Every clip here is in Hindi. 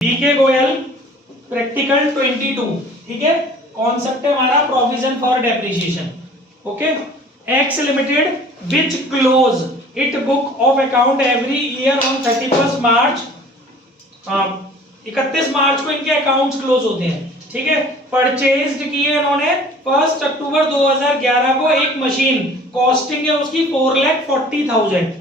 बीके गोयल प्रैक्टिकल 22, ठीक है। कॉन्सेप्ट है हमारा provision for depreciation. Okay, x limited which close it book of account every year on 31 मार्च, 31 मार्च को इनके अकाउंट्स क्लोज होते हैं, ठीक है। परचेज्ड किए इन्होंने 1 अक्टूबर 2011 को एक मशीन, कॉस्टिंग है उसकी 4,40,000।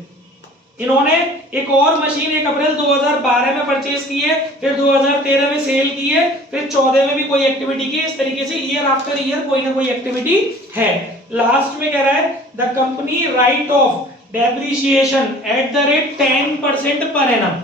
इन्होंने एक और मशीन 1 अप्रैल 2012 में परचेज की है, फिर 2013 में सेल की है, फिर 14 में भी कोई एक्टिविटी की। इस तरीके से ईयर आफ्टर ईयर कोई ना कोई एक्टिविटी है। लास्ट में कह रहा है the company right of depreciation at the rate 10% per annum.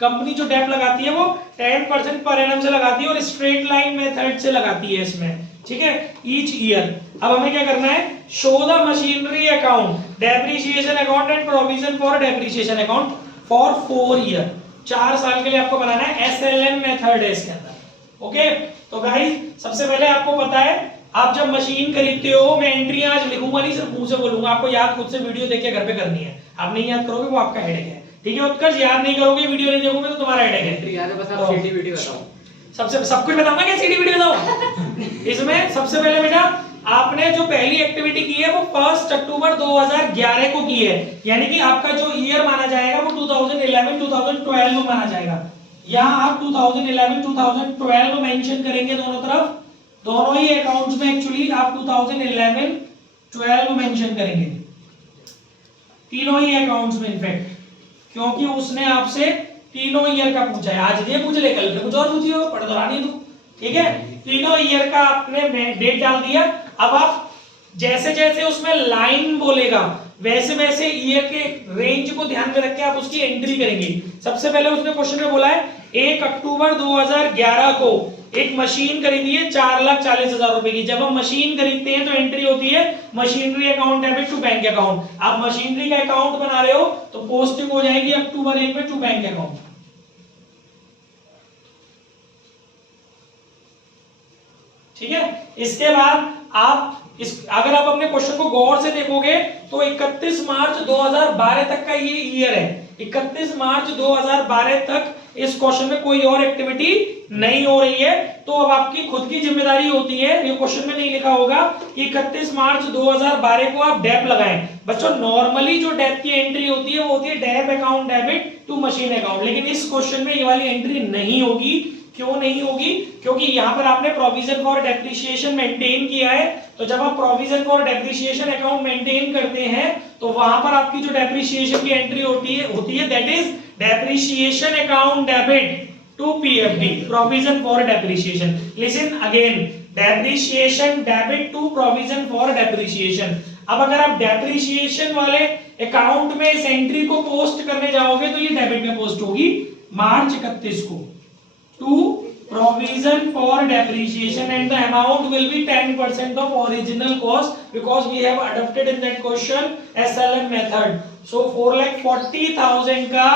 Company जो डेप लगाती है वो 10% पर एनम से लगाती है और स्ट्रेट लाइन मेथड से लगाती है इसमें, ठीक है, ईच ईयर। अब हमें क्या करना है, show the machinery account, depreciation account and provision for depreciation account for 4 year. 4 साल के लिए आपको बनाना है। एसएलएन मेथड है इसके अंदर। ओके, तो गाइस सबसे पहले आपको पता है, आप जब मशीन खरीदते हो, मैं एंट्री आज लिखूंगा नहीं, सिर्फ मुंह से बोलूंगा, आपको याद खुद से वीडियो देख के घर पे करनी है। आप नहीं याद करोगे वो आपका हेडेक है, ठीक है। उत्कर्ष याद नहीं करोगे, वीडियो नहीं देखोगे तो तुम्हारा हेडेक है। याद है, बस आप सीडी वीडियो बताओ। सबसे सब कुछ बताऊंगा क्या, सीडी वीडियो बताओ। इसमें सबसे पहले बेटा आपने जो पहली एक्टिविटी की है वो 1 अक्टूबर 2011 को की है, यानी कि आपका जो ईयर माना जाएगा वो 2011-2012 माना जाएगा। यहाँ आप 2011-2012 मेंशन करेंगे दोनों तरफ, दोनों ही अकाउंट्स में एक्चुअली आप 2011-12 मेंशन करेंगे, तीनों ही अकाउंट्स में इनफैक्ट, क्योंकि उसने आपसे तीनों ईयर का पूछा है। आज ये पूछ ले, कल कुछ और पूछिए, पढ़ तो रहा नहीं तू, ठीक है। तीनों ईयर का आपने डेट डाल दिया। अब आप जैसे जैसे उसमें लाइन बोलेगा वैसे वैसे ईयर के रेंज को ध्यान में रख के आप उसकी एंट्री करेंगे। सबसे पहले उसने क्वेश्चन में बोला है 1 अक्टूबर 2011 को एक मशीन खरीदी है 4,40,000 रुपए की। जब हम मशीन खरीदते हैं तो एंट्री होती है machinery account debit to bank account. आप मशीनरी का अकाउंट बना रहे हो तो पोस्टिंग हो जाएगी अक्टूबर 1 में टू बैंक अकाउंट, ठीक है। इसके बाद आप अगर आप अपने क्वेश्चन को गौर से देखोगे तो 31 मार्च 2012 तक का ये ईयर है। 31 मार्च 2012 तक इस क्वेश्चन में कोई और एक्टिविटी नहीं हो रही है। तो अब आपकी खुद की जिम्मेदारी होती है, ये क्वेश्चन में नहीं लिखा होगा कि 31 मार्च 2012 को आप डेप लगाएं। बच्चों नॉर्मली जो डेप की एंट्री होती है वो होती है dep account debit to machine account, लेकिन इस क्वेश्चन में ये वाली एंट्री नहीं होगी। क्यों नहीं होगी? क्योंकि यहां पर आपने प्रोविजन फॉर डेप्रिसिएशन मेंटेन किया है। तो जब आप provision for depreciation account maintain करते हैं तो वहां पर आपकी जो डेप्रिसिएशन की एंट्री होती है that is depreciation account debit to PFD, provision for depreciation. Listen again, depreciation debit to provision for depreciation. अब अगर आप डेप्रिसिएशन वाले अकाउंट में इस एंट्री को पोस्ट करने जाओगे तो ये डेबिट में पोस्ट होगी मार्च 31 को to provision for depreciation and the amount will be 10% of original cost because we have adopted in that question SLM method. So 4,40,000 का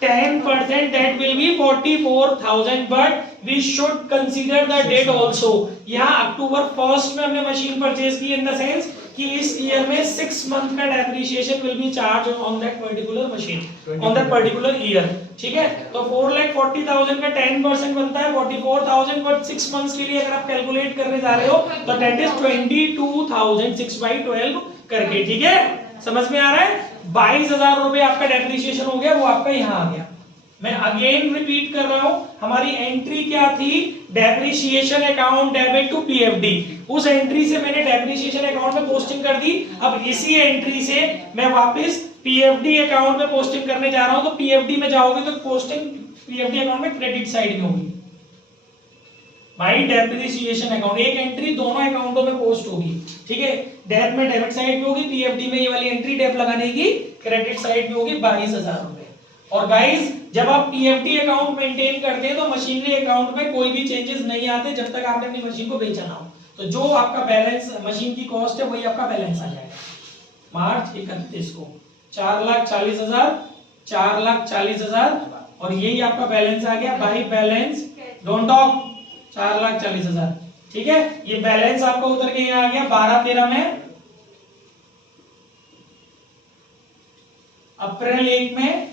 10% that will be 44,000, but we should consider the date also. यहाँ अक्टूबर 1 में हमने मशीन परचेज की इन द सेंस कि इस ईयर में 6 मंथ का depreciation will be charge on that particular machine on that particular year, ठीक है। तो 4,40,000 का 10% बनता है 44,000, बट 6 मंथ्स के लिए अगर आप कैलकुलेट करने जा रहे हो तो दैट इज 22,000 6/12 करके, ठीक है। समझ में आ रहा है? 22,000 रुपए आपका डेप्रिसिएशन हो गया, वो आपका यहाँ आ गया। मैं अगेन रिपीट कर रहा हूं, हमारी एंट्री क्या थी? Depreciation account debit to PFD. उस एंट्री से मैंने डेप्रिसिएशन अकाउंट में पोस्टिंग कर दी। अब इसी एंट्री से मैं वापस पीएफडी अकाउंट में पोस्टिंग करने जा रहा हूं। तो पीएफडी में जाओगे तो पोस्टिंग पीएफडी अकाउंट में क्रेडिट साइड में होगी भाई। डेप्रिसिएशन अकाउंट एक एंट्री दोनों अकाउंटों में पोस्ट होगी, ठीक है। डेप में डेबिट साइड में होगी, पीएफडी में ये वाली एंट्री डेप लगाने की क्रेडिट साइड में होगी 22,000 रुपए। और गाइस जब आप पीएफडी अकाउंट मेंटेन करते हैं तो मशीनरी अकाउंट में कोई भी चेंजेस नहीं आते जब तक आपने अपनी मशीन को बेचा ना हो। तो जो आपका बैलेंस मशीन की कॉस्ट है वही आपका बैलेंस आ जाएगा मार्च 31 को 4,40,000 4,40,000 और यही आपका बैलेंस आ गया बाई बैलेंस डोंट टॉक 4,40,000, ठीक है। ये बैलेंस आपका उतर के यहाँ आ गया 12-13 में, अप्रैल 1 में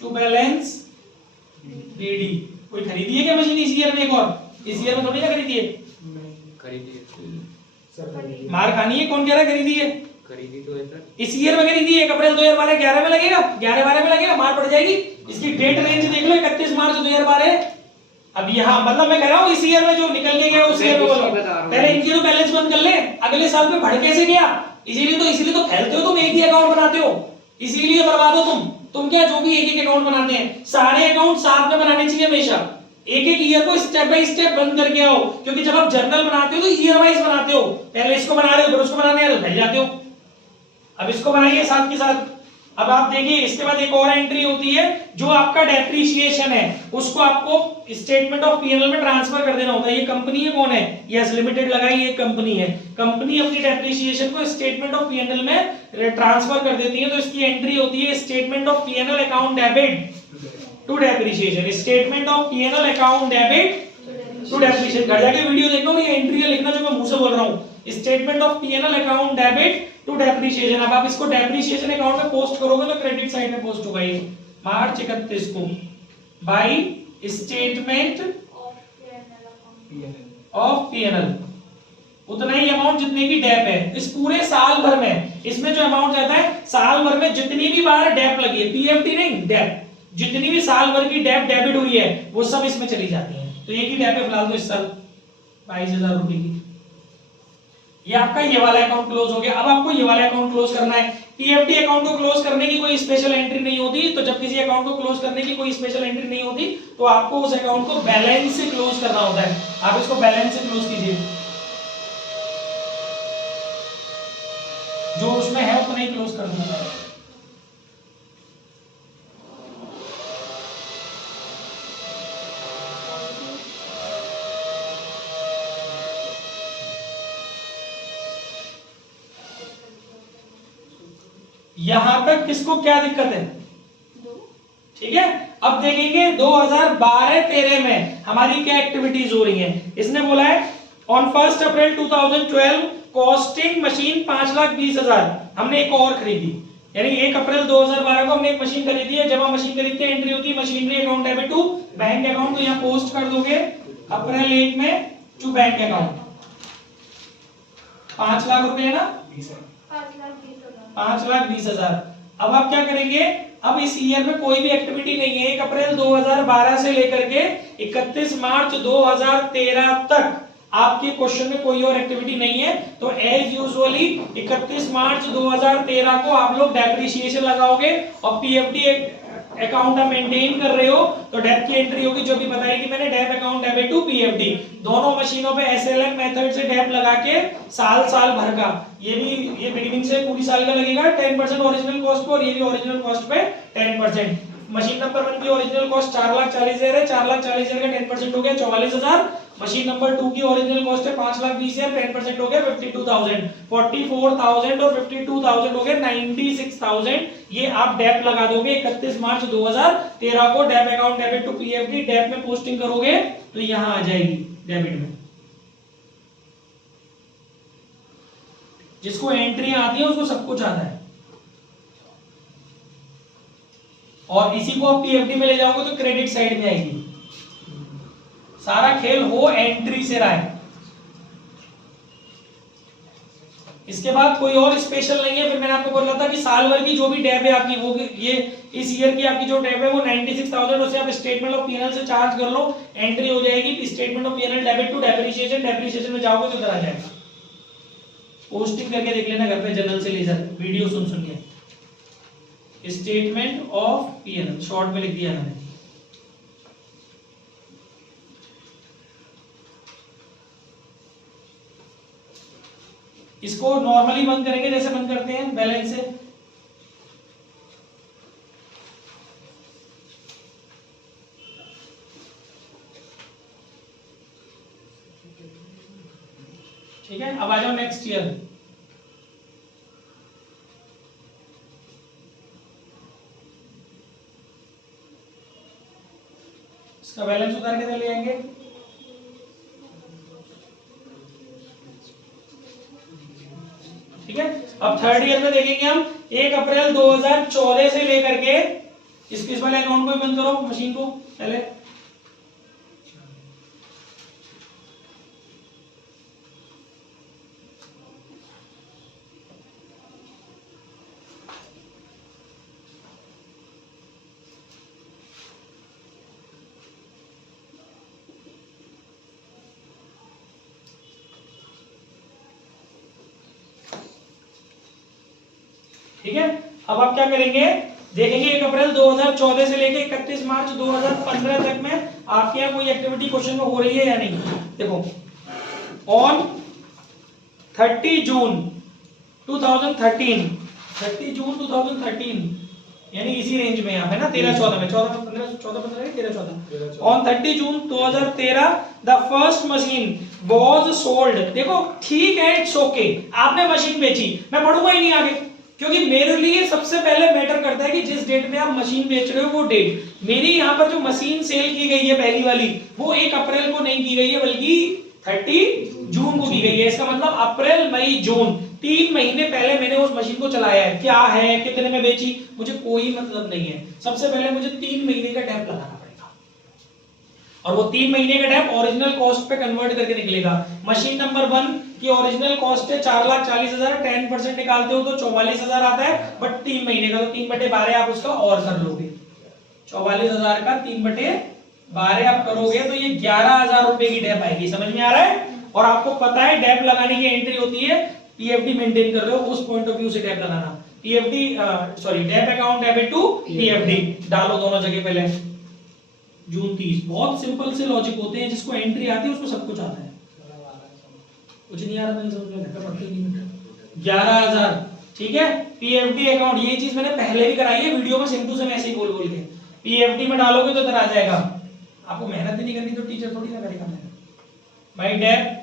टू बैलेंस बीडी कोई खरीदी है क्या मशीन इस ईयर में? एक और इस ईयर में थोड़ी ना खरीदी है। खरीदी है। मार खानी है, कौन कह रहा है खरीदी है? खरीदी तो है सर। इस ईयर में खरीदी है, 1 अप्रैल 2012 11 में लगेगा, 11-12 में लगेगा, मार पड़ जाएगी। इसकी डेट रेंज देख लो, 31 मार्च 2012। अब यहाँ मतलब मैं कह रहा हूँ इस ईयर में जो निकल के गया उस ईयर में बोलो। पहले इनकी तो बैलेंस बंद कर ले, अगले साल में बढ़ कैसे गया? इसीलिए तो फैलते हो तुम, एक ही अकाउंट बनाते हो, इसीलिए बर्बाद हो तुम क्या जो भी एक एक अकाउंट बनाते हैं, सारे अकाउंट साथ में बनाने चाहिए हमेशा। एक एक ईयर को स्टेप बाय स्टेप बंद करके आओ, क्योंकि जब आप जर्नल बनाते हो तो ईयर वाइज बनाते हो, पहले इसको बना रहे हो फिर उसको बनाने तो फैल जाते हो। अब इसको बनाइए साथ के साथ। अब आप देखिए इसके बाद एक और एंट्री होती है, जो आपका डेप्रिसिएशन है उसको आपको स्टेटमेंट ऑफ पीएनएल में ट्रांसफर कर देना होता है। ये कंपनी है, कौन है? यस लिमिटेड लगाई, ये कंपनी है। कंपनी अपनी डेप्रिसिएशन को स्टेटमेंट ऑफ पीएनएल में ट्रांसफर कर देती है, तो इसकी एंट्री होती है statement of PNL account debit to depreciation. Statement of PNL account debit to depreciation. घर जाके वीडियो देखना, ये एंट्री लिखना जो मैं मुंह से बोल रहा हूँ। Statement of PNL account debit to depreciation. अब आप इसको डेप्रिसिएशन अकाउंट में पोस्ट करोगे तो क्रेडिट साइड में पोस्ट होगा ये मार्च 31 को बाय स्टेटमेंट ऑफ पीएनएल। उतना ही अमाउंट जितने की डेप है इस पूरे साल भर में। इसमें जो अमाउंट रहता है साल भर में जितनी भी बार डेप लगी है, पीएफटी नहीं डेप, जितनी भी साल भर की डेप डेबिट हुई है वो सब इसमें चली जाती है। तो एक ही डेप है फिलहाल तो इस साल 22,000 रुपए की। ये आपका ये वाला अकाउंट क्लोज हो गया। अब आपको ये वाला अकाउंट क्लोज करना है। पीएफटी अकाउंट को क्लोज करने की कोई स्पेशल एंट्री नहीं होती, तो जब किसी अकाउंट को क्लोज करने की कोई स्पेशल एंट्री नहीं होती तो आपको उस अकाउंट को बैलेंस से क्लोज करना होता है। आप इसको बैलेंस से क्लोज कीजिए, जो उसमें है उतना ही क्लोज कर दूंगा। यहां तक किसको क्या दिक्कत है? ठीक है। अब देखेंगे 2012-13 में हमारी क्या एक्टिविटीज हो रही हैं। इसने बोला है ऑन 1 अप्रैल 2012 कॉस्टिंग मशीन 5,20,000 हमने एक और खरीदी, यानी 1 अप्रैल 2012 को हमने एक मशीन खरीदी है। जब हम मशीन खरीदते हैं एंट्री होती है machinery account debit to bank account, तो यहाँ पोस्ट कर दोगे अप्रैल 1 में टू बैंक अकाउंट। 5 लाख रुपए है ना, 5,20,000। अब आप क्या करेंगे, अब इस ईयर में कोई भी एक्टिविटी नहीं है। 1 अप्रैल 2012 से लेकर के 31 मार्च 2013 तक आपके क्वेश्चन में कोई और एक्टिविटी नहीं है, तो एज यूजुअली 31 मार्च 2013 को आप लोग डेप्रिसिएशन लगाओगे और पीएफटी अकाउंट आप मेंटेन कर रहे हो तो डेप की एंट्री होगी जो भी बताई थी मैंने, dep account debit to PFT. दोनों मशीनों पे एसएलएन मेथड से डेप लगा के साल भर का, ये बिगिनिंग से पूरी साल का लगेगा 10% ओरिजिनल कॉस्ट पे, और ये भी ओरिजिनल कॉस्ट पे 10%। मशीन नंबर 1 की ओरिजिनल कॉस्ट 4,40,000 है, 4,40,000 का 10% हो गया 44,000। मशीन नंबर 2 की ओरिजिनल कॉस्ट है 5,20,000, 10% हो गया 52,000। 44,000 और 52,000 हो गया 96,000। ये आप डेप लगा दोगे 31 मार्च 2013 को, dep account debit to PFT dep में पोस्टिंग करोगे तो यहां आ जाएगी डेबिट में। जिसको एंट्री आती है उसको सब कुछ आता है, और इसी को आप पीएफटी में ले जाओगे तो क्रेडिट साइड में आएगी। सारा खेल हो एंट्री से रहा है। इसके बाद कोई और स्पेशल नहीं है। फिर मैंने आपको बोला था कि साल भर की जो भी डेब है आपकी, वो ये इस ईयर की आपकी जो डेब है वो 96,000, उसे आप स्टेटमेंट ऑफ पीएनएल से चार्ज कर लो, एंट्री हो जाएगी statement of PNL debit to depreciation. Depreciation में जाओगे तो इधर आ जाएगा। पोस्टिंग करके देख लेना घर पे जनरल से लेकर, वीडियो सुन के। स्टेटमेंट ऑफ पीएनएल शॉर्ट में लिख दिया मैंने। इसको नॉर्मली बंद करेंगे जैसे बंद करते हैं बैलेंस से। ठीक है, अब आ जाओ नेक्स्ट ईयर। इसका बैलेंस उतार के ले आएंगे। ठीक है, अब थर्ड ईयर में देखेंगे हम 1 अप्रैल 2014 से लेकर के इस वाले अकाउंट को बंद करो, मशीन को पहले ठीक है। अब आप क्या करेंगे, देखेंगे 1 अप्रैल 2014 से लेके 31 मार्च 2015 तक में आपके यहाँ कोई एक्टिविटी क्वेश्चन में हो रही है या नहीं। देखो ऑन 30 जून 2013, 30 जून 2013 यानी इसी रेंज में आप है ना, 13-14 में, 14-15 13-14 on 30 June 2013 the first machine was sold. देखो ठीक है, इट्स ओके, आपने मशीन बेची, मैं पढ़ूंगा ही नहीं आगे, क्योंकि मेरे लिए सबसे पहले मैटर करता है कि जिस डेट में आप मशीन बेच रहे हो वो डेट। मेरी यहाँ पर जो मशीन सेल की गई है पहली वाली, वो 1 अप्रैल को नहीं की गई है बल्कि 30 जून को की गई है। इसका मतलब अप्रैल मई जून 3 महीने पहले मैंने उस मशीन को चलाया है। क्या है, कितने में बेची, मुझे कोई मतलब नहीं है। सबसे पहले मुझे 3 महीने का टैप लगाना पड़ेगा, और वो 3 महीने का टैप ओरिजिनल कॉस्ट पे कन्वर्ट करके निकलेगा। मशीन नंबर 1 की ओरिजिनल कॉस्ट है 4,40,000, 10% निकालते हो तो 44,000 आता है, बट 3 महीने का तो 3/12 आप उसका और कर लोगे। 44,000 का 3/12 आप करोगे तो ये 11,000 रुपए की डेप आएगी। समझ में आ रहा है। और आपको पता है डेप लगाने की एंट्री होती है, पीएफडी मेंटेन कर रहे हो उस पॉइंट ऑफ व्यू से डेप लगाना, PFD sorry dep account debit to PFD डालो दोनों जगह पहले। जून 30, बहुत सिंपल से लॉजिक होते हैं, जिसको एंट्री आती है उसको सब कुछ आता है। कुछ नहीं आ रहा, नहीं समझ में आता, पढ़ते ही नहीं। 11,000 ठीक है। पीएफडी अकाउंट, ये चीज मैंने पहले भी कराई है वीडियो में, सेम टू सेम ऐसे ही बोल के पीएफडी में डालोगे तो इधर आ जाएगा। आपको मेहनत ही नहीं करनी तो टीचर थोड़ी ना करेगा मेहनत। भाई डेप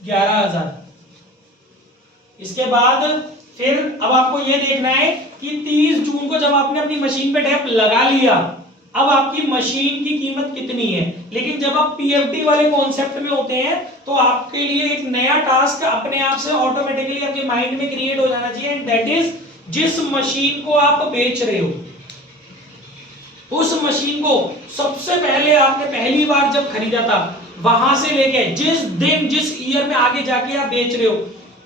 11,000। इसके बाद फिर अब आपको ये देखना है कि 30 जून को जब आपने अपनी मशीन पे डेप लगा लिया, अब आपकी मशीन की कीमत कितनी है। लेकिन जब आप पीएफडी वाले कॉन्सेप्ट में होते हैं तो आपके लिए एक नया टास्क अपने आप से ऑटोमेटिकली आपके माइंड में क्रिएट हो जाना चाहिए, एंड दैट इज जिस मशीन को आप बेच रहे हो उस मशीन को सबसे पहले आपने पहली बार जब खरीदा था वहां से लेके जिस दिन जिस ईयर में आगे जाके आप बेच रहे हो,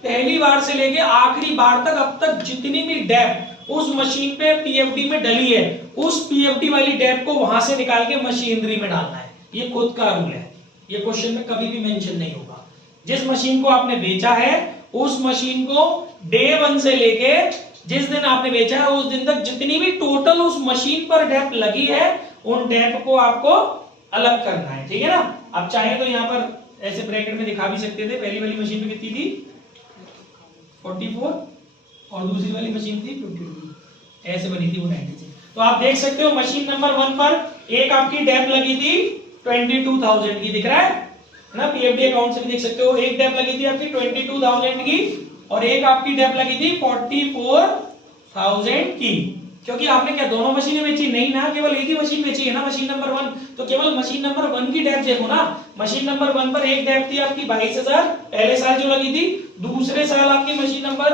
पहली बार से लेके आखिरी बार तक अब तक जितनी भी डेप उस मशीन पे पीएफडी में डली है, उस पीएफडी वाली डेप को वहां से निकाल के मशीनरी में डालना है। ये खुद का रूल है, ये क्वेश्चन में कभी भी मेंशन नहीं होगा। जिस मशीन को आपने बेचा है उस मशीन को डे 1 से लेके जिस दिन आपने बेचा है उस दिन तक जितनी भी टोटल उस मशीन पर डेप लगी है उन डेप को आपको अलग करना है। ठीक है ना। आप चाहे तो यहाँ पर ऐसे ब्रैकेट में दिखा भी सकते थे। पहली वाली मशीन पे कितनी थी 44 और दूसरी वाली मशीन थी 52, ऐसे बनी थी वो 96। तो आप देख सकते हो मशीन नंबर 1 पर एक आपकी डेप लगी थी 22,000 की, दिख रहा है ना। पीएफडी अकाउंट से भी देख सकते हो, एक डेप लगी थी आपकी 22,000 की और एक आपकी डेप लगी थी 44,000 की। क्योंकि आपने क्या दोनों मशीनें बेची नहीं ना, केवल एक ही मशीन बेची है ना, मशीन नंबर 1। तो केवल मशीन नंबर 1 की डेप देखो ना। मशीन नंबर 1 पर एक डेप थी आपकी 22,000 पहले साल जो लगी थी, दूसरे साल आपकी मशीन नंबर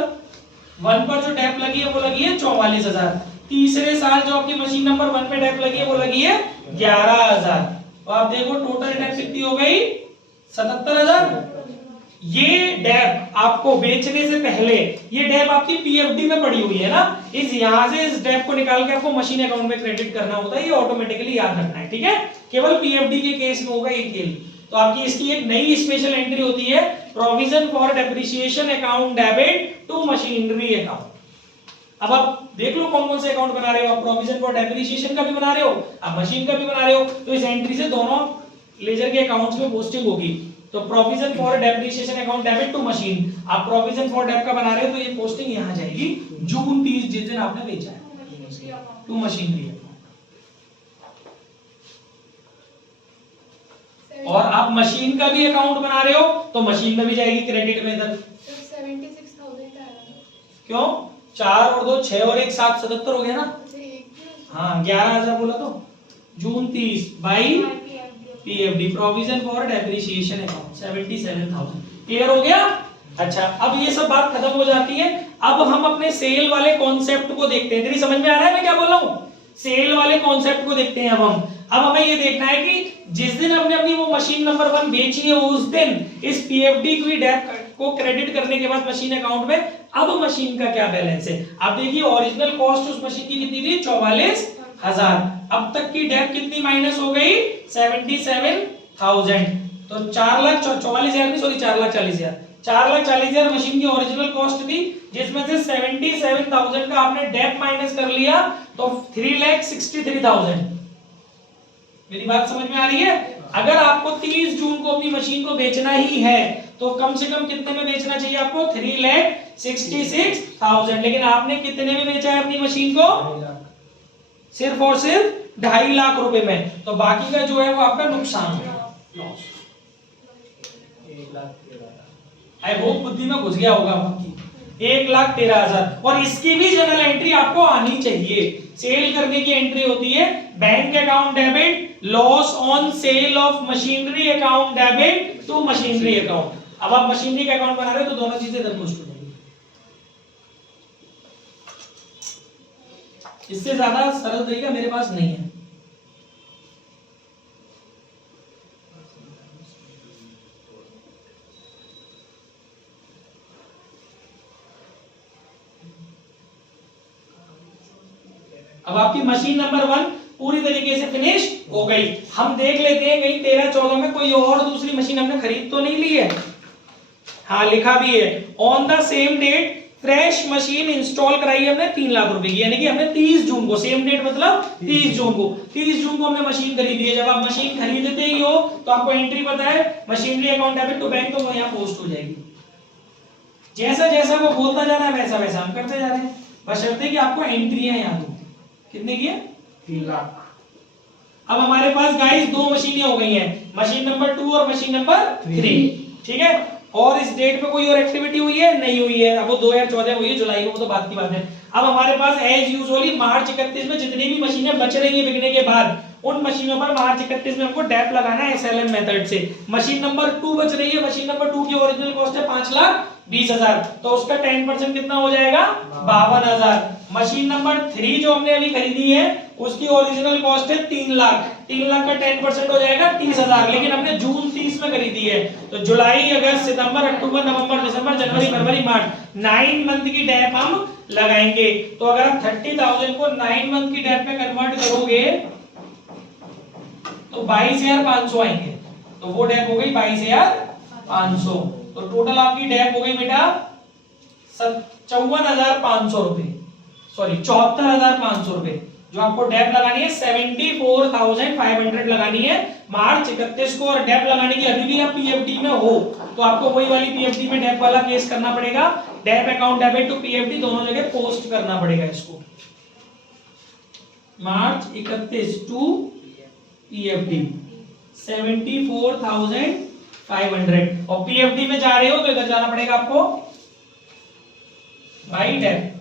1 पर जो डेप लगी है वो लगी है 44,000, तीसरे साल जो आपकी मशीन नंबर 1 पे डेप लगी है वो लगी है 11,000। तो आप देखो टोटल डेप कितनी हो गई 77,000। ये डेप आपको बेचने से पहले ये डेप आपकी पीएफडी में पड़ी हुई है ना, इस यहां से इस डेप को निकाल के आपको मशीन अकाउंट में क्रेडिट करना होता है। ये ऑटोमेटिकली याद रखना है। ठीक है। केवल पीएफडी के केस में होगा ये खेल। तो आपकी इसकी एक नई स्पेशल एंट्री होती है, provision for depreciation account debit to machinery account. अब आप देख लो कौन कौन से अकाउंट बना रहे हो आप। प्रोविजन फॉर डेप्रिसिएशन का भी बना रहे हो, आप मशीन का भी बना रहे हो, तो इस एंट्री से दोनों लेजर के अकाउंट्स में पोस्टिंग होगी। तो provision for depreciation account debit to machine, आप प्रोविजन फॉर डेप का बना रहे हो तो ये पोस्टिंग यहां जाएगी जून 30 जिस दिन आपने बेचा है टू मशीनरी अकाउंट। और आप मशीन का भी अकाउंट बना रहे हो तो मशीन में भी जाएगी क्रेडिट में इधर। 76,000 क्यों 4 और 2 6 और 1 7 77 हो गया ना। हाँ 11,000 बोला तो जून 30 by PFD provision for depreciation account 77,000। Clear हो गया। अच्छा अब ये सब बात खत्म हो जाती है। अब हम अपने सेल वाले कॉन्सेप्ट को देखते हैं। तेरी समझ में आ रहा है मैं क्या बोल रहा हूँ। सेल वाले कॉन्सेप्ट को देखते हैं अब हमें ये देखना है कि जिस दिन हमने अपनी वो मशीन नंबर 1 बेची है उस दिन इस पीएफडी की डेप को क्रेडिट करने के बाद मशीन अकाउंट में अब मशीन का क्या बैलेंस है। अब देखिए ओरिजिनल कॉस्ट उस मशीन की कितनी थी 44,000। अब तक की डेप कितनी माइनस हो गई 77,000। तो 4,44,000 नहीं सॉरी 4,40,000 4,40,000 मशीन की ओरिजिनल कॉस्ट थी, जिसमें से 77,000 का आपने डेप माइनस कर लिया तो 3,63,000। मेरी बात समझ में आ रही है? अगर आपको 30 जून को अपनी मशीन को बेचना ही है तो कम से कम कितने में बेचना चाहिए आपको? 3,66,000। लेकिन आपने कितने में बेचा है अपनी मशीन को? सिर्फ और सिर्फ 2.5 लाख रुपए में। तो बाकी का जो है वो आपका नुकसान है, लॉस। 1,13,000। आई होप बुद्धि में घुस गया होगा आपकी। 1,13,000। और इसकी भी जनरल एंट्री आपको आनी चाहिए। सेल करने की एंट्री होती है bank account debit, loss on sale of machinery account debit to machinery account. अब आप मशीनरी का अकाउंट बना रहे हो तो दोनों चीजें इधर पोस्ट हो जाएंगी। इससे ज्यादा सरल तरीका मेरे पास नहीं है। अब आपकी मशीन नंबर 1 पूरी तरीके से फिनिश हो गई। हम देख लेते हैं कहीं 13-14 में कोई और दूसरी मशीन हमने खरीद तो नहीं ली है। हाँ लिखा भी है on the same date fresh machine install कराई हमने 3 लाख रुपए की, यानी कि हमने 30 जून को, सेम डेट मतलब 30 जून को, 30 जून को हमने मशीन खरीदी है। जब आप मशीन खरीदते ही हो तो आपको एंट्री पता है machinery account debit to bank, तो वो यहाँ पोस्ट हो जाएगी। जैसा जैसा वो बोलता जा रहा है वैसा वैसा हम करते जा रहे हैं, बशर्ते कि आपको एंट्रियां याद हो। कितने की है? 3 लाख। अब हमारे पास गाइस 2 मशीनें हो गई हैं, मशीन नंबर 2 और मशीन नंबर 3, ठीक है। और इस डेट पे कोई और एक्टिविटी हुई है? नहीं हुई है। अब वो 2014 हुई है जुलाई को, वो तो बात की बात है। अब हमारे पास एज यूजुअली मार्च 31 में जितनी भी मशीनें बच रही हैं बिकने के बाद, उन मशीनों पर मार्च 31 में हमको डेप लगाना है एसएलएम मेथड से। मशीन नंबर 2 बच रही है, मशीन नंबर 2 की ओरिजिनल कॉस्ट है 5,20,000, तो उसका 10% कितना हो जाएगा? 52,000। मशीन नंबर 3 जो हमने अभी खरीदी है उसकी ओरिजिनल कॉस्ट है 3 लाख, 3 लाख का 10% हो जाएगा 30,000, लेकिन हमने जून 30 में खरीदी है। तो जुलाई, अगस्त, सितंबर, अक्टूबर, नवंबर, दिसंबर, जनवरी, फरवरी, मार्च, 9 मंथ की डेप हम लगाएंगे। तो अगर आप 30,000 को 9 मंथ की डेप में कन्वर्ट करोगे तो 22,500 आएंगे। तो वो डेप हो गई 22,500। तो टोटल आपकी डेप हो गई बेटा 54,500 रुपए, सॉरी 74,500 रुपए। जो आपको डेप लगानी है 74,500 लगानी है मार्च 31 को। और डेप लगाने की अभी भी आप पीएफडी में हो तो आपको वही वाली पीएफडी में डेप वाला केस करना पड़ेगा। Dep account debit to PFD दोनों जगह पोस्ट करना पड़ेगा इसको, मार्च 31 टू पीएफडी 74,500। और पीएफडी में जा रहे हो तो इधर जाना पड़ेगा आपको बाई डेप।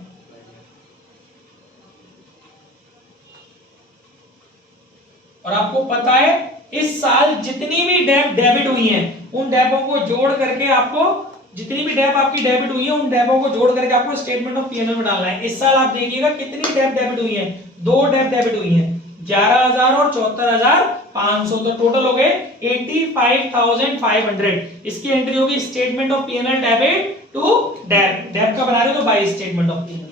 और आपको पता है इस साल जितनी भी डेप डेबिट हुई हैं उन डेपों को जोड़ करके आपको, जितनी भी डेप आपकी डेबिट हुई है उन डेपों को जोड़ करके आपको स्टेटमेंट ऑफ पीएनएल में डालना है। इस साल आप देखिएगा कितनी डेप डेबिट हुई है, 2 डेप डेबिट हुई है, 11,000 और 74,500। तो टोटल हो गए 85,500। इसकी एंट्री होगी statement of PNL debit to dep. Dep का बना रहे हो तो बाय स्टेटमेंट ऑफ पीएनएल।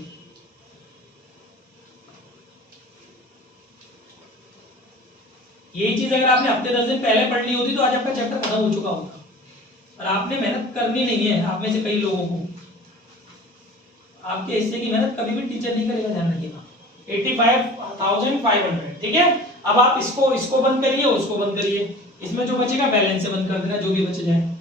यही चीज अगर आपने हफ्ते 10 दिन पहले पढ़ ली होती तो आज आपका चैप्टर खत्म हो चुका होता। और आपने मेहनत करनी नहीं है, आप में से कई लोगों को आपके हिस्से की मेहनत कभी भी टीचर नहीं करेगा, ध्यान रखिएगा। 85,500, ठीक है। अब आप इसको बंद करिए, उसको बंद करिए, इसमें जो बचेगा बैलेंस से बंद कर देना, जो भी बच जाए।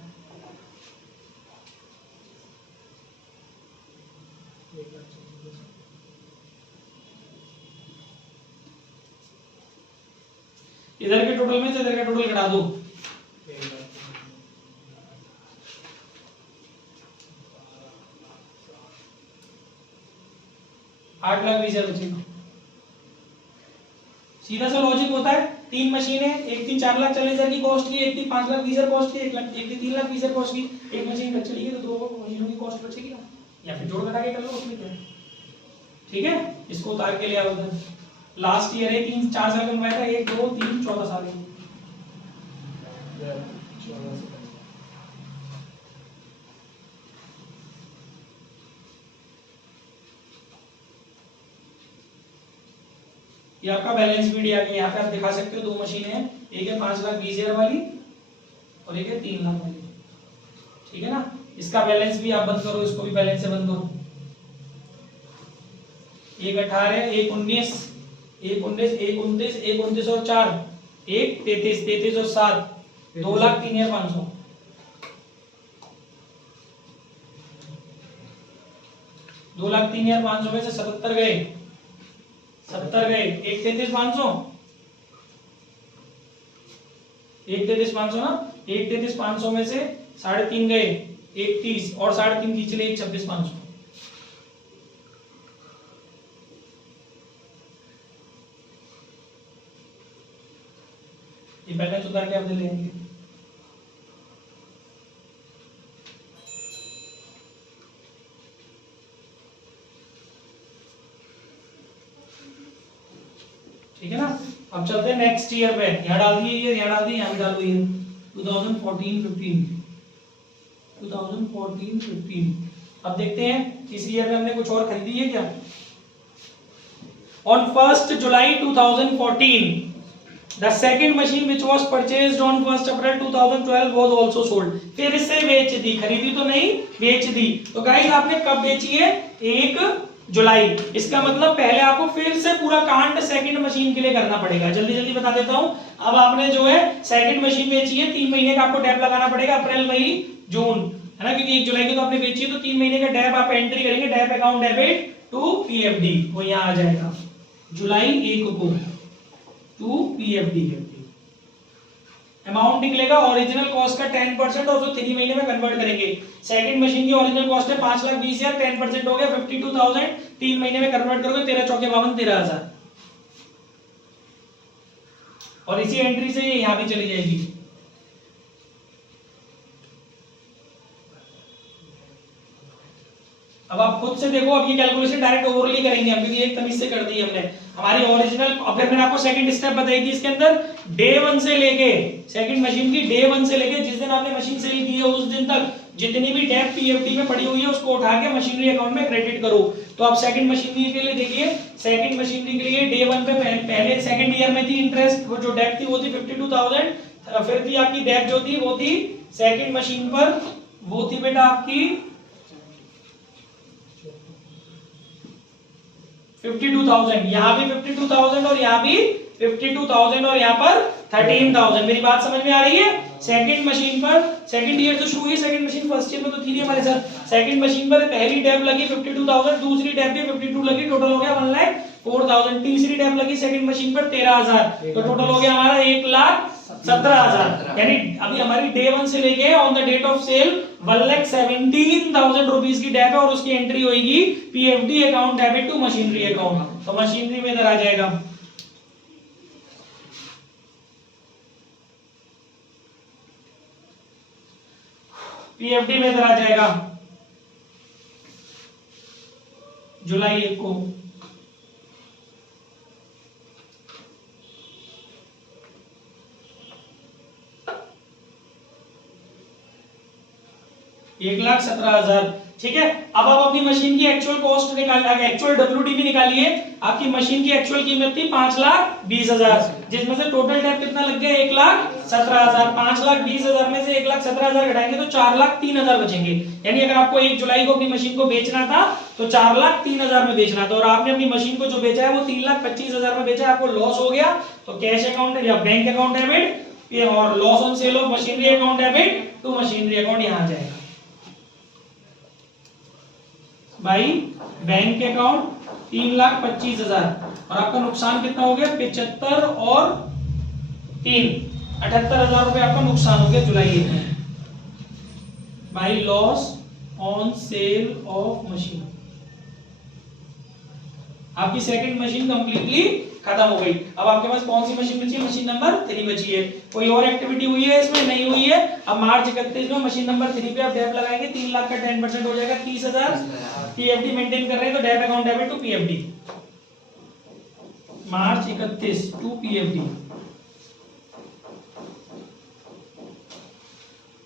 इधर के टोटल में से इधर का टोटल घटा दो। 8,20,000 बचेगा। सीधा सा लॉजिक होता है, 3 मशीन है, एक थी 4,40,000 की कॉस्ट की, एक थी 5,20,000 कॉस्ट की, एक थी 3,20,000 कॉस्ट की। एक मशीन चली गई तो 2 मशीनों की कॉस्ट बचेगी ना, या फिर जोड़ घटा के कर लो, उसमें क्या है, ठीक है। इसको उतार के ले आओ उधर। लास्ट ईयर है 3-4 साल कमाया था, 1 2 3 14 साल है। ये आपका बैलेंस शीट आ गई। यहाँ पे आप दिखा सकते हो 2 मशीनें हैं, एक है 5,20,000 वाली और एक है 3 लाख वाली, ठीक है ना। इसका बैलेंस भी आप बंद करो, इसको भी बैलेंस से बंद करो। 1 18 1 19 1 19 1 29 1 29 और 4 1 33 33 और 7 2,03,500 2,03,500 में से 77 गए 70 गए 1,33,500 1,33,500 ना 1,33,500 में से 3.5 गए 1,30 और 3.5 खींच ले 1,26,500 ये बैलेंस उतार के आप दे लेंगे। ठीक है ना। अब चलते हैं नेक्स्ट ईयर पे। यहाँ डाल दिए ये, यहाँ डाल दिए, यहाँ भी डालो ये 2014-15 अब देखते हैं इस ईयर में हमने कुछ और खरीदी है क्या। On 1st July 2014 the second machine which was purchased on 1st April 2012 was also sold। फिर से बेच दी, खरीदी तो नहीं, बेच दी। तो गाइस आपने कब बेची है? 1 जुलाई। इसका मतलब पहले आपको फिर से पूरा कांड सेकंड मशीन के लिए करना पड़ेगा। जल्दी जल्दी बता देता हूं। अब आपने जो है सेकंड मशीन बेची है, 3 महीने का आपको डैप लगाना पड़ेगा, अप्रैल मई जून, है ना, क्योंकि 1 जुलाई की तो आपने बेची है, तो 3 महीने का डैप आप एंट्री करेंगे, dep account debit to PFD, वो यहाँ आ जाएगा जुलाई 1 को टू पीएफडी। अमाउंट निकलेगा ओरिजिनल कॉस्ट का 10% और जो 3 महीने में कन्वर्ट करेंगे। सेकंड मशीन की ओरिजिनल कॉस्ट है 5,20,000, 10% हो गया 52,000, 3 महीने में कन्वर्ट करोगे 13 चौके 52 13,000 और इसी एंट्री से ये यहां भी चली जाएगी। अब आप खुद से देखो, अब ये कैलकुलेशन डायरेक्ट ओवरली करेंगे हम, क्योंकि एक तमीज से कर दी हमने हमारी ओरिजिनल। अब फिर मैंने आपको सेकंड स्टेप बताई थी इसके अंदर, डे 1 से लेके सेकंड मशीन की डे 1 से लेके जिस दिन आपने मशीन सेल की है उस दिन तक जितनी भी डेप पीएफडी में पड़ी हुई है उसको उठा के मशीनरी अकाउंट में क्रेडिट करो। तो आप सेकंड मशीनरी के लिए देखिए, सेकंड मशीनरी के लिए डे 1 पे पहले सेकंड ईयर में थी इंटरेस्ट, वो जो डेप थी वो थी 52,000। फिर थी आपकी डेप जो थी वो थी सेकंड मशीन पर, वो थी बेटा आपकी 52,000। यहाँ भी 52,000 और यहाँ भी 52,000 और यहाँ पर 13,000। मेरी बात समझ में आ रही है। सेकंड मशीन पर सेकंड ईयर तो शुरू हुई, सेकंड मशीन फर्स्ट ईयर में तो थी नहीं हमारे साथ। सेकंड मशीन पर पहली डेप लगी 52,000, दूसरी डेप भी 52 लगी, टोटल हो गया 1,04,000। तीसरी डेप लगी सेकंड मशीन पर 13,000, तो टोटल हो गया हमारा 1,17,000। यानी अभी हमारी डे 1 से लेके on the date of sale 1,17,000 rupees की डेप है और उसकी एंट्री होगी PFD account debit to machinery account. तो मशीनरी में इधर आ जाएगा, पीएफडी में इधर आ जाएगा जुलाई 1 को। एक 1,17,000। ठीक है। अब आप अपनी मशीन की एक्चुअल कॉस्ट निकालिए, एक्चुअल डब्ल्यूडीपी निकालिए। आपकी मशीन की एक्चुअल कीमत थी 5,20,000, जिसमें से टोटल डेप कितना लग गया 1,17,000। 5,20,000 में से 1,17,000 घटाएंगे तो 4,03,000 बचेंगे। यानी अगर आपको 1 जुलाई को अपनी मशीन को बेचना था तो 4,03,000 में बेचना था, और आपने अपनी मशीन को जो बेचा है वो 3,25,000 में बेचा है, आपको लॉस हो गया। तो कैश अकाउंट या बैंक अकाउंट डेबिट और loss on sale of machinery account debit to machinery account यहाँ आ जाएगा भाई। बैंक अकाउंट 3,25,000 और आपका नुकसान कितना हो गया 75 और 3 78,000 रुपए आपका नुकसान हो गया जुलाई में भाई। Loss on sale of machine. आपकी सेकंड मशीन कंप्लीटली खत्म हो गई। अब आपके पास कौन सी मशीन बची है? मशीन नंबर 3 बची है। कोई और एक्टिविटी हुई है इसमें? नहीं हुई है। अब मार्च 31 में मशीन नंबर 3 पे आप डेप लगाएंगे, 3 लाख का 10% हो जाएगा 30,000। पीएफडी मेंटेन कर रहे हैं तो dep account debit to PFD March 31 to PFD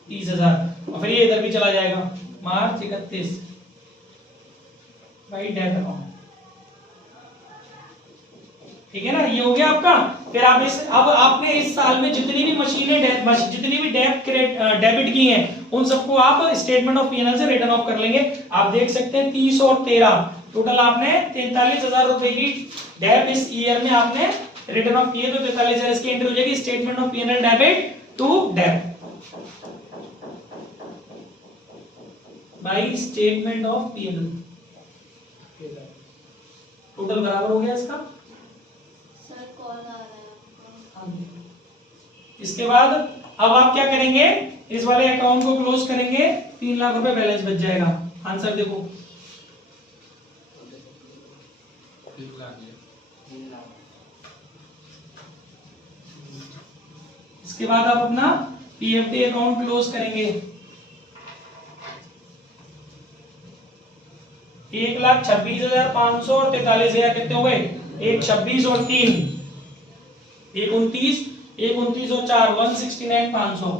30,000। और फिर ये इधर भी चला जाएगा मार्च 31 भाई डेप अकाउंट। ठीक है ना, ये हो गया आपका। फिर आप अब आपने इस साल में जितनी भी जितनी भी डेबिट की हैं उन सबको आप स्टेटमेंट ऑफ पी&एल से रिटर्न ऑफ कर लेंगे। आप देख सकते हैं 30 और 13 टोटल आपने 43,000 रुपए की डेबिट इस ईयर में आपने रिटर्न ऑफ किए, तो 43,000 इसकी एंट्री हो जाएगी statement of P&L debit to debit by statement of P&L. Total बराबर हो गया इसका। सर कॉल आ रहा है। इसके बाद अब आप क्या करेंगे, इस वाले अकाउंट को क्लोज करेंगे, 3 लाख रुपए बैलेंस बच जाएगा। आंसर देखो, 3 लाख। इसके बाद आप अपना पीएफटी अकाउंट क्लोज करेंगे, 1,26,500 और 43,000 कितने हो गए, 1,26 और 3 1,29, 1,29 और 4 169,500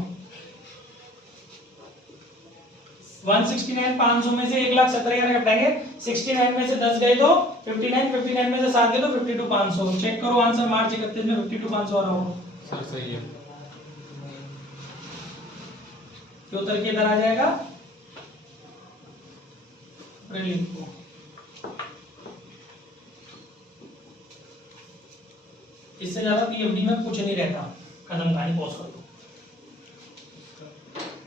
169,500 में से 1,17,000 घटाएंगे, 69 में से 10 गए तो 59, 59 में से 7 गए तो 52,500। चेक करो आंसर, मार्च 31 में 52,500 आ रहा हो सर सही है। तो उतर के इधर आ जाएगा रिलीफ को। इससे ज्यादा पीएफडी में कुछ नहीं रहता। कदम कहानी पॉज करो।